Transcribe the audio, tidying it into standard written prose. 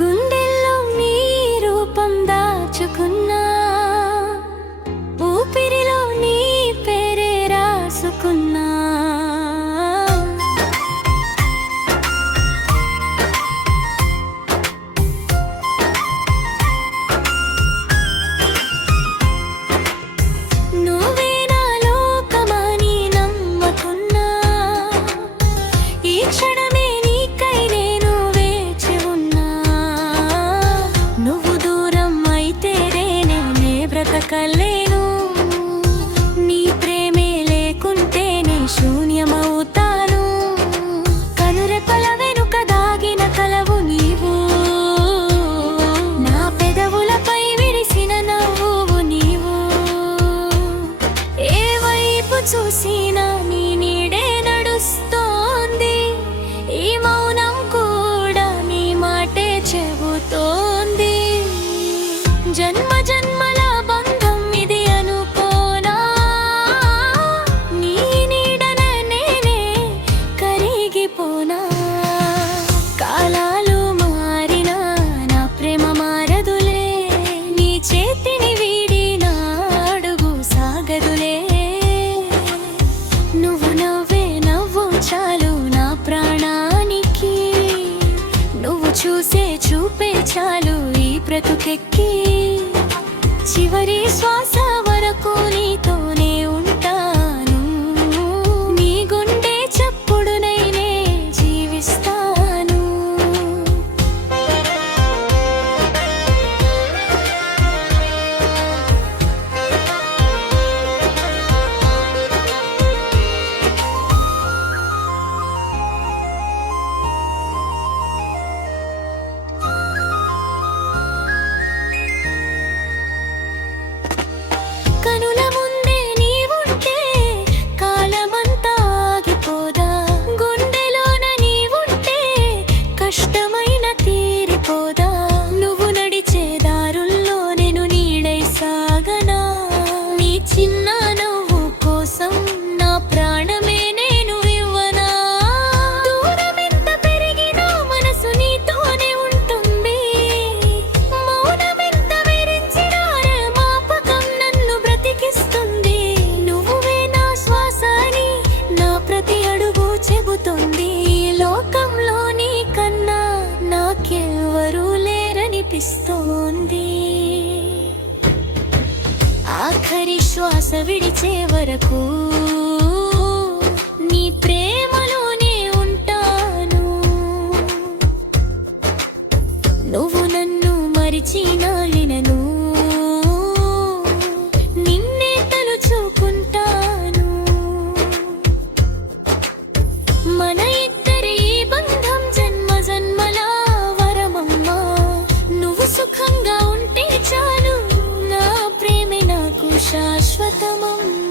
గుండెల్లో నీ రూపం దాచుకున్నా, ఊపిరిలో నీ పేరే రాసుకున్నా. నువ్వే నా లోకమని నమ్మకున్నా, ఈ క్షణమే నీకై నేను వేచి ఉన్నా. నువ్వు దూరం అయితే నేనే బ్రతకలేను, నీ ప్రేమే లేకుంటే నే శూన్యమవుతాను. కనురెప్పల వెనుక దాగిన కలవు నీవు, నా పెదవులపై విరిసిన నవ్వు నీవు. ఏ వైపు చూసినా నీ నీడే నడుస్తోంది, ఈ మౌనం కూడా నీ మాటే చెబుతోంది. జన్మ జన్మల బంధం ఇది అనుకోనా, నీ నీడన నేనే కరిగిపోనా. కాలాలు మారినా నా ప్రేమ మారదులే, నీ చేతిని వీడి నా అడుగు సాగదులే. నువ్వు నవ్వే నవ్వు చాలు నా ప్రాణానికి, నువ్వు చూసే చూపే చాలు ఈ బ్రతుకెక్కి. చివరి శ్వాస వరకు నీతోనే ఉంటాను, నీ గుండె చప్పుడునై నే జీవిస్తాను. కనుల ముందే నీవుంటే కాలమంతా ఆగిపోదా, గుండెలోన నీవుంటే కష్టమైన తీరిపోదా. నువ్వు నడిచే దారుల్లో నేను నీడై సాగనా, నీ చిన్న నవ్వు కోసం నా ప్రాణమే నేను ఇవ్వనా. దూరమెంత పెరిగినా మనసు నీతోనే ఉంటుంది, మౌనమెంత విరించినా మాపకం నన్ను బ్రతికిస్తుంది. నువ్వే నా శ్వాస అని నా ప్రతి అడుగు చెబుతుంది. లోకంలో నీ కన్నా నాకెవ్వరూ లేరనిపిస్తోంది. ఆఖరి శ్వాస విడిచే వరకు నీ ప్రేమలోనే ఉంటాను. నువ్వు నన్ను మరిచినా వినను, నిన్నే తలుచుకుంటాను. మన ఇద్దరి ఈ బంధం జన్మ జన్మల వరమమ్మా, నువ్వు సుఖంగా ఉంటే చాలు, నా ప్రేమే నాకు శాశ్వతమమ్మా.